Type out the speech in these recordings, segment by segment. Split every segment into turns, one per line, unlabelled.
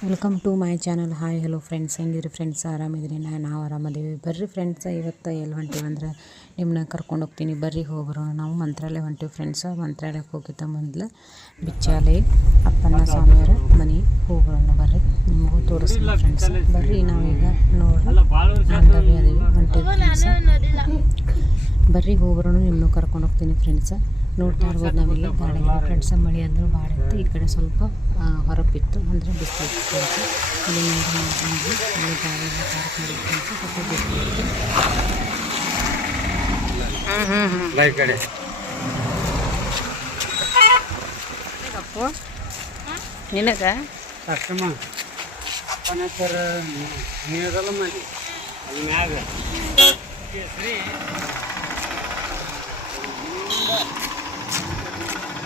Welcome to my channel hi hello friends ಹೆಂಗಿರಿ friends ಆರಾಮಿದ್ರಿ? ನಾ ನಾವು ಆರಾಮದೀವಿ. ಬರ್ರಿ ಫ್ರೆಂಡ್ಸ್ ಇವತ್ತು ಎಲ್ಲಿ ಹೊಂಟೀವಿ ಅಂದ್ರೆ ನಿಮ್ಮನ್ನ ಕರ್ಕೊಂಡು ಹೋಗ್ತೀನಿ. ಬರ್ರಿ ಹೋಗ್ರು ನಾವು ಮಂತ್ರಾಲಯ ಹೊಂಟೀವಿ ಫ್ರೆಂಡ್ಸ್ ಮಂತ್ರಾಲಯಕ್ಕೆ ಹೋಗಿದ್ದ ಮೊದಲು ಬಿಚ್ಚಾಲೆ ಅಪ್ಪನ ಸ್ವಾಮಿಯವರ ಮನೆ ಹೋಗೋಣ ಬರ್ರಿ. ನಿಮಗೂ ತೋರಿಸ್ತೀನಿ ಫ್ರೆಂಡ್ಸ್ ಬರ್ರಿ ನಾವೀಗ ನೋಡ್ರಿ. ಅಂದವಿ. ಹೊಂಟೀವಿ ಬರ್ರಿ ಹೋಗ್ರು ನಿಮ್ಮನ್ನು ಕರ್ಕೊಂಡು ಹೋಗ್ತೀನಿ ಫ್ರೆಂಡ್ಸ್ ನೋಡ್ತಾ ಇರ್ಬೋದು ನಾವಿಲ್ಲಿ ಗಾರ್ಡನ್ ಫ್ರೆಂಡ್ಸ್ ಮಳೆ ಅಂದರೂ ಭಾಳ ಇತ್ತು. ಈ ಕಡೆ ಸ್ವಲ್ಪ ಹೊರಪಿತ್ತು. ಅಂದರೆ ಬಿಸಿಲು ಇಲ್ಲಿ ನೋಡಿ ಮಾಡ್ಕೊಂಡು ಅಲ್ಲಿ ಗಾಡಿ ಎಲ್ಲ ಪಾರ್ಕ್ ಮಾಡಿ ಫ್ರೆಂಡ್ಸ್ ಸ್ವಲ್ಪ ಬಿಸಿಲು ನಿನಗೆ?
ಕಷ್ಟಮ ನೀರಲ್ಲ ಮನೆ ಅಲ್ಲಿ ಮ್ಯಾಗ.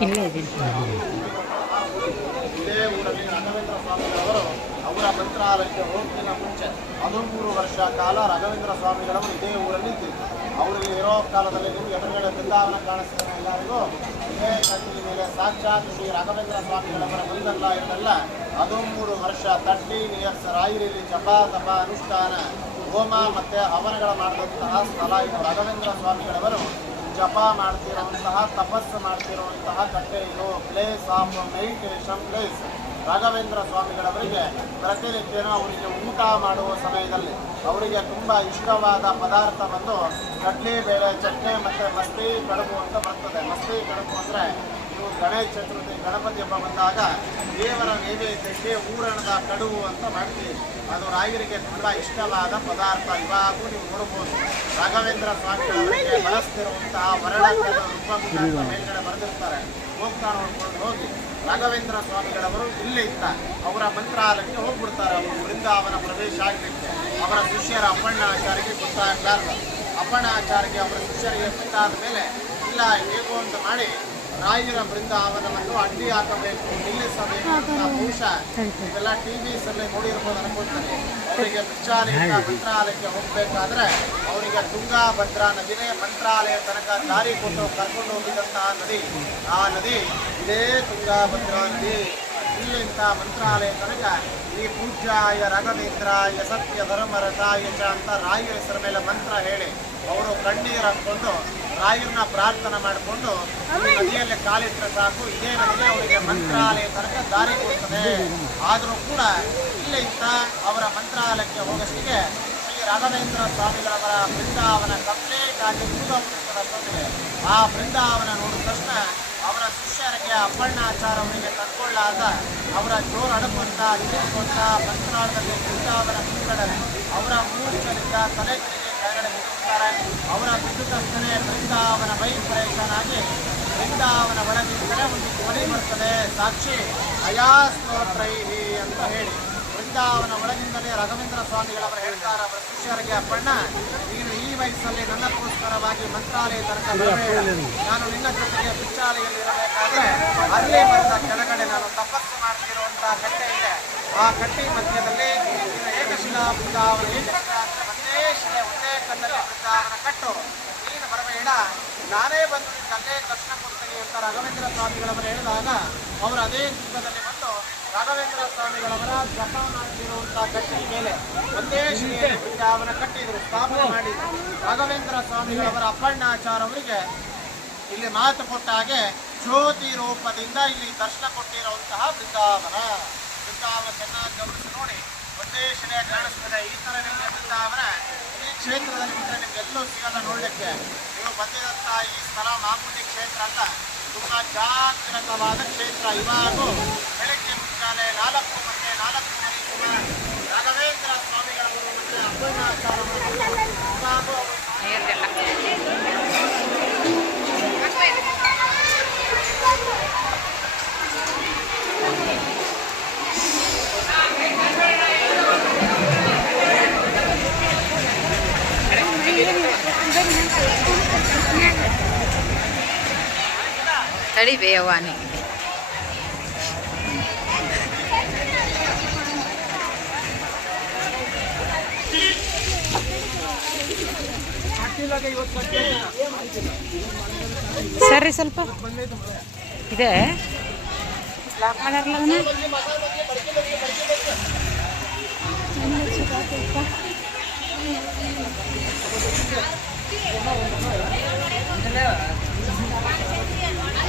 ಇಲ್ಲೇ ಇದ್ದೀನಿ
ಇದೇ ಊರಲ್ಲಿ ರಾಘವೇಂದ್ರ ಸ್ವಾಮಿಗಳವರು ಅವರ ಮಂತ್ರಾಲಯಕ್ಕೆ ಹೋಗ್ತಿನ ಮುಂಚೆ ಹದಿಮೂರು ವರ್ಷ ಕಾಲ ರಾಘವೇಂದ್ರ ಸ್ವಾಮಿಗಳವರು ಇದೇ ಊರಲ್ಲಿ ಅವರಿಗೆ ಇರೋ ಕಾಲದಲ್ಲಿ ಎದುರುಗಡೆ ಬೃಂದಾವನ ಕಾಣಿಸ್ತಾರೆ ಎಲ್ಲರಿಗೂ ಇದೇ ಮೇಲೆ ಸಾಕ್ಷಾತ್ ಶ್ರೀ ರಾಘವೇಂದ್ರ ಸ್ವಾಮಿಗಳವರ ಮುಂದಲ್ಲ ಇದೆಲ್ಲ ಹದಿಮೂರು ವರ್ಷ ತರ್ಟೀನ್ ಇಯರ್ಸ್ ರಾಯರಿಲಿ ಜಪ ತಪ ಅನುಷ್ಠಾನ, ಹೋಮ ಮತ್ತೆ ಹವನಗಳ ಮಾಡಿದಂತಹ ಸ್ಥಳ ಇದು. ರಾಘವೇಂದ್ರ ಸ್ವಾಮಿಗಳವರು ಜಪ ಮಾಡ್ತಿರುವಂತಹ ತಪಸ್ಸು ಮಾಡ್ತಿರುವಂತಹ ಕಟ್ಟೆ ಇದು. Place of meditation place. Raghavendra ಸ್ವಾಮಿಗಳವರಿಗೆ ಪ್ರತಿನಿತ್ಯನೂ ಅವರಿಗೆ ಊಟ ಮಾಡುವ ಸಮಯದಲ್ಲಿ ಅವರಿಗೆ ತುಂಬ ಇಷ್ಟವಾದ ಪದಾರ್ಥ ಬಂದು ಕಡ್ಲಿ ಬೇಳೆ, ಚಟ್ನಿ ಮತ್ತು ಮಸ್ತಿ ಕಡುಬು ಅಂತ ಬರ್ತದೆ. ಮಸ್ತಿ ಕಡುಬು ಅಂದರೆ ಇವು ಗಣೇಶ ಚತುರ್ಥಿ, ಗಣಪತಿ ಹಬ್ಬ ಬಂದಾಗ ದೇವರ ನೈವೇದ್ಯಕ್ಕೆ ಊರಣದ ಕಡುಬು ಅಂತ ಮಾಡ್ತೀವಿ. ಅದು ರಾಯರಿಗೆ ತುಂಬ ಇಷ್ಟವಾದ ಪದಾರ್ಥ. ಇವಾಗೂ ನೀವು ನೋಡ್ಬೋದು. ರಾಘವೇಂದ್ರ ಸ್ವಾಮಿಗಳವರಿಗೆ ಬಳಸ್ತಿರುವಂತಹ ರೂಪಗುಣ ಮೇಲ್ಗಡೆ ಬರೆದಿರ್ತಾರೆ. ಹೋಗ್ತಾ ನೋಡ್ಕೊಂಡು ಹೋಗಿ. ರಾಘವೇಂದ್ರ ಸ್ವಾಮಿಗಳವರು ಇಲ್ಲೇ ಇತ್ತ ಅವರ ಮಂತ್ರಾಲಯಕ್ಕೆ ಹೋಗ್ಬಿಡ್ತಾರೆ ಅವರು. ವೃಂದಾವನ ಪ್ರವೇಶ ಆಗಲಿಕ್ಕೆ ಅವರ ಶಿಷ್ಯರ ಅಪ್ಪಣ್ಣ ಆಚಾರ್ಯಗೆ ಗೊತ್ತಾಗಲಾರ್ದು ಅಪ್ಪಣ್ಣ ಆಚಾರ್ಯಗೆ ಅವರ ಶಿಷ್ಯರಿಗೆ ಗೊತ್ತಾದ ಮೇಲೆ ಇಲ್ಲ, ಹೇಗೋ ಅಂತ ಮಾಡಿ ರಾಯರ ಬೃಂದಾವನವನ್ನು ಅಡ್ಡಿ ಹಾಕಬೇಕು ನಿಲ್ಲಿಸಬೇಕು ಅಂತ ಬಹುಶಃ ಇದೆಲ್ಲ ಟಿವಿಸಲ್ಲಿ ನೋಡಿರ್ಬೋದು ಅನ್ಕೊಳ್ತಾರೆ ಅವರಿಗೆ ಬಿಚ್ಚಾಲಯದಿಂದ ಮಂತ್ರಾಲಯಕ್ಕೆ ಹೋಗ್ಬೇಕಾದ್ರೆ ಅವರಿಗೆ ತುಂಗಾಭದ್ರಾ ನದಿನೇ ಮಂತ್ರಾಲಯ ತನಕ ದಾರಿ ಕೊಟ್ಟು ಕರ್ಕೊಂಡು ಹೋಗಿದಂತಹ ನದಿ. ಆ ನದಿ ಇದೇ ತುಂಗಾಭದ್ರಾ ನದಿ. ಇಲ್ಲಿಂದ ಮಂತ್ರಾಲಯ ತನಕ ಈ ಪೂಜ್ಯಾಯ ರಘವೇಂದ್ರ ಸತ್ಯ ಧರ್ಮ ರಥಾಯ ಚ ಅಂತ ರಾಯರ ಹೆಸರ ಮೇಲೆ ಮಂತ್ರ ಹೇಳಿ ಅವರು ಕಣ್ಣೀರು ಹಾಕೊಂಡು ರಾಯರನ್ನ ಪ್ರಾರ್ಥನೆ ಮಾಡಿಕೊಂಡು ಮನೆಯಲ್ಲಿ ನದಿಯಲ್ಲಿ ಕಾಲಿಟ್ಟರೆ ಸಾಕು. ಇದೇ ನದಿಗೆ ಅವರಿಗೆ ಮಂತ್ರಾಲಯ ತನಕ ದಾರಿ ಕೊಡ್ತದೆ. ಆದರೂ ಕೂಡ ಇಲ್ಲಿಂದ ಅವರ ಮಂತ್ರಾಲಯಕ್ಕೆ ಹೋಗಷ್ಟಿಗೆ ಶ್ರೀ ರಾಘವೇಂದ್ರ ಸ್ವಾಮಿಗಳವರ ಬೃಂದಾವನ ಕಂಪ್ಲೀಟ್ ಆಗಿ ಮುಗಿದೋಗ್ತದೆ ಆ ಬೃಂದಾವನ ನೋಡಿದ ತಕ್ಷಣ ಅವರ ಶಿಷ್ಯರಿಗೆ ಅಪ್ಪಣ್ಣಾಚಾರ ಅವರಿಗೆ ತಕ್ಕೊಳ್ಳಾಗ ಅವರ ಜೋರು ಅಡಕೊಂತ ಚಿರುಕೊಂತ ಮಂತ್ರಾಲಯದಲ್ಲಿ ಬೃಂದಾವನ ಮುಂದ್ಗಡೆ ಅವರ ಮೂರ್ತಿಗಳಿಂದ ತಲೆಗಳಿಗೆ ಬಿಡುತ್ತಾರೆ ಅವರ ಬಿದ್ದು ತಕ್ಷಣ ಬೃಂದಾವನ ವೈಬ್ರೇಷನ್ ಆಗಿ ಬೃಂದಾವನ ಒಳಗಿದ್ದರೆ ಒಂದು ಧ್ವನಿ ಬರ್ತದೆ. ಸಾಕ್ಷಿ ಅಯಾಸ್ತೋತ್ರೈಹಿ ಅಂತ ಹೇಳಿ. ಬೃಂದಾವನ ಒಳಗಿಂದಲೇ ರಘವೇಂದ್ರ ಸ್ವಾಮಿಗಳವರು ಹೇಳ್ತಾರೆ ಅವರ ಶಿಷ್ಯರಿಗೆ ಅಪ್ಪಣ್ಣ, ನೀನು ಈ ವಯಸ್ಸಲ್ಲಿ ನನ್ನಕ್ಕೋಸ್ಕರವಾಗಿ ಮಂತ್ರಾಲಯ ತನಕ ನಾನು ನಿನ್ನ ಜೊತೆಗೆ ಪಿಚ್ಚಾಲೆಯಲ್ಲಿ ಇರಬೇಕಾದ್ರೆ ಅಲ್ಲೇ ಬಂದ ಕೆಳಗಡೆ ನಾನು ತಪಸ್ಸು ಮಾಡ್ತಿರುವಂತಹ ಕಟ್ಟೆ ಇದೆ. ಆ ಕಟ್ಟೆ ಮಧ್ಯದಲ್ಲಿ ಏಕಶಿಲಾ ಬೃಂದಾವನ ಏಕಶಿಲಾ ಅಂದ್ರೆ ಒಂದೇ ಶಿಲೆ ಒಂದೇ ಕಲ್ಲಲ್ಲಿ ಬೃಂದಾವನ ಕಟ್ಟು. ನೀನು ಬರಬೇಡ ನಾನೇ ಬಂದು ಅಲ್ಲೇ ದರ್ಶನ ಕೊಡ್ತೀನಿ ಅಂತ ರಾಘವೇಂದ್ರ ಸ್ವಾಮಿಗಳವರು ಹೇಳಿದಾಗ ಅವರು ಅದೇ ಚಿತ್ರದಲ್ಲಿ ಬಂದು ರಾಘವೇಂದ್ರ ಸ್ವಾಮಿಗಳವರ ಜಪ ಮಾಡ್ತಿರುವಂತಹ ಕಟ್ಟೆ ಮೇಲೆ ಒಂದೇ ಶ್ರೀಯಲ್ಲಿ ಅವನ ಕಟ್ಟಿದ್ರು, ಸ್ಥಾಪನೆ ಮಾಡಿದ್ರು. ರಾಘವೇಂದ್ರ ಸ್ವಾಮಿಗಳವರ ಅಪ್ಪಣ್ಣಾಚಾರ ಅವರಿಗೆ ಇಲ್ಲಿ ಮಾತು ಕೊಟ್ಟ ಹಾಗೆ ಜ್ಯೋತಿ ರೂಪದಿಂದ ಇಲ್ಲಿ ದರ್ಶನ ಕೊಟ್ಟಿರುವಂತಹ ವೃಂದಾವನ ವೃಂದಾವನ ಚೆನ್ನಾಗಿ ಗಮನಿಸಿ ನೋಡಿ. ವಿಶ್ಲೇಷಣೆ ಕಾಣಿಸ್ತದೆ. ಈ ನಿಮ್ಗೆ ನಿಮಗೆ ಬೃಂದಾವನ ಈ ಕ್ಷೇತ್ರದಲ್ಲಿ ನಿಮಗೆ ನಿಮಗೆಲ್ಲೂ ಸಿಗಲ್ಲ ನೋಡಲಿಕ್ಕೆ. ನೀವು ಬಂದಿದಂಥ ಈ ಸ್ಥಳ ಮಾಮೂಲಿ ಕ್ಷೇತ್ರ ಅಲ್ಲ. ತುಂಬಾ ಜಾಗೃತವಾದ ಕ್ಷೇತ್ರ. ಇವಾಗ ಬೆಳಗ್ಗೆ ಮುಂಜಾನೆ ನಾಲ್ಕು ಗಂಟೆ, ನಾಲ್ಕು ಸುಮಾರು ರಾಘವೇಂದ್ರ ಸ್ವಾಮಿಗಳವರು ಮತ್ತು ಅಪ್ಪಣ್ಣಾಚಾರ್ಯರು ಇವಾಗೂ ಅವರು
ತಡಿ ಬೇಯವ್ವಾನೆ ಸರಿ ಸ್ವಲ್ಪ. ಇದೆ. ಲಾಕ್ ಮಾಡ್ಯಾರಲ್ಲ ಅದನ್ನ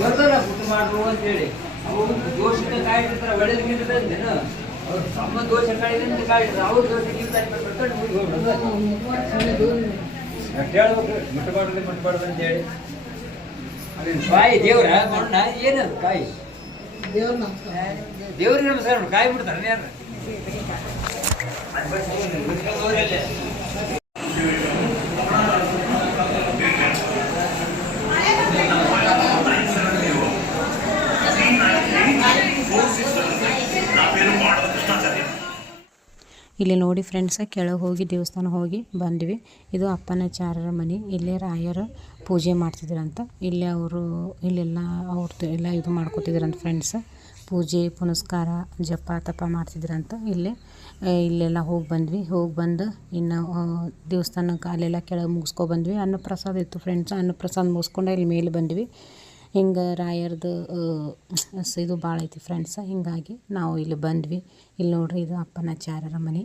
ಬರ್ತಾರ ಪುಟ್ಟ ಮಾಡ್ರು ಅಂತೇಳಿ ಅವರು ದೋಷಕ್ಕೆ ಕಾಯ್ತಿರ್ತಾರ ಒಳ್ಳೆದಕ್ಕಿಂತ ಅವ್ರು ತಮ್ಮ ದೋಷ ಕಾಯ್ದಂತ ಕಾಯ್ತಾರೆ ಅವ್ರ ದೋಷ ಹೇಳ್ಬೇಕು ಮುಟ್ಟ ಮಾಡ್ರಿ ಅದೇನು ಕಾಯಿ ದೇವ್ರ ಮಣ್ಣ ಏನದು ಕಾಯಿ ದೇವ್ರಿಗೆ ನಮಸ್ಕಾರ. ಕಾಯಿ ಬಿಡ್ತಾರೆ
ಇಲ್ಲಿ ನೋಡಿ ಫ್ರೆಂಡ್ಸ ಕೆಳಗೆ ಹೋಗಿ, ದೇವಸ್ಥಾನ ಹೋಗಿ ಬಂದ್ವಿ. ಇದು ಅಪ್ಪನಾಚಾರ್ಯರ ಮನೆ. ಇಲ್ಲಿ ರಾಯರು ಪೂಜೆ ಮಾಡ್ತಿದ್ರಂತ. ಇಲ್ಲಿ ಅವರು, ಇಲ್ಲೆಲ್ಲ ಅವ್ರದ್ದು ಎಲ್ಲ ಇದು ಮಾಡ್ಕೊತಿದ್ರಂತ ಫ್ರೆಂಡ್ಸ್ ಪೂಜೆ, ಪುನಸ್ಕಾರ, ಜಪ, ತಪ ಮಾಡ್ತಿದ್ರಂತ ಇಲ್ಲೇ. ಇಲ್ಲೆಲ್ಲ ಹೋಗಿ ಬಂದ್ವಿ. ಹೋಗಿ ಬಂದು ಇನ್ನು ದೇವಸ್ಥಾನಕ್ಕೆ ಅಲ್ಲೆಲ್ಲ ಕೆಳಗೆ ಮುಗಿಸ್ಕೊ ಬಂದ್ವಿ. ಅನ್ನಪ್ರಸಾದ ಇತ್ತು ಫ್ರೆಂಡ್ಸ್ ಅನ್ನಪ್ರಸಾದ ಮುಗಿಸ್ಕೊಂಡು ಇಲ್ಲಿ ಮೇಲೆ ಬಂದ್ವಿ. ಹಿಂಗೆ ರಾಯರ್ದು ಇದು ಭಾಳ ಐತಿ ಫ್ರೆಂಡ್ಸ್ ಹಿಂಗಾಗಿ ನಾವು ಇಲ್ಲಿ ಬಂದ್ವಿ. ಇಲ್ಲಿ ನೋಡ್ರಿ ಇದು ಅಪ್ಪನ ಚಾರರ ಮನೆ.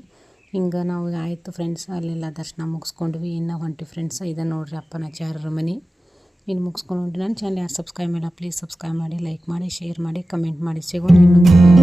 ಹಿಂಗೆ ನಾವು ಆಯಿತು ಫ್ರೆಂಡ್ಸ್ ಅಲ್ಲೆಲ್ಲ ದರ್ಶನ ಮುಗಿಸ್ಕೊಂಡ್ವಿ. ಇನ್ನು ಹೊಂಟಿ ಫ್ರೆಂಡ್ಸ್ ಇದೆ ನೋಡ್ರಿ ಚಾರರ ಮನೆ. ಇನ್ನು ಮುಗಿಸ್ಕೊಂಡು ನಾನು ಚಾನಲ್ ಯಾರು ಸಬ್ಸ್ಕ್ರೈಬ್ ಮಾಡಿಲ್ಲ ಪ್ಲೀಸ್ ಸಬ್ಸ್ಕ್ರೈಬ್ ಮಾಡಿ ಲೈಕ್ ಮಾಡಿ ಶೇರ್ ಮಾಡಿ ಕಮೆಂಟ್ ಮಾಡಿ. ಸಿಗೋಣ ಇನ್ನೊಂದು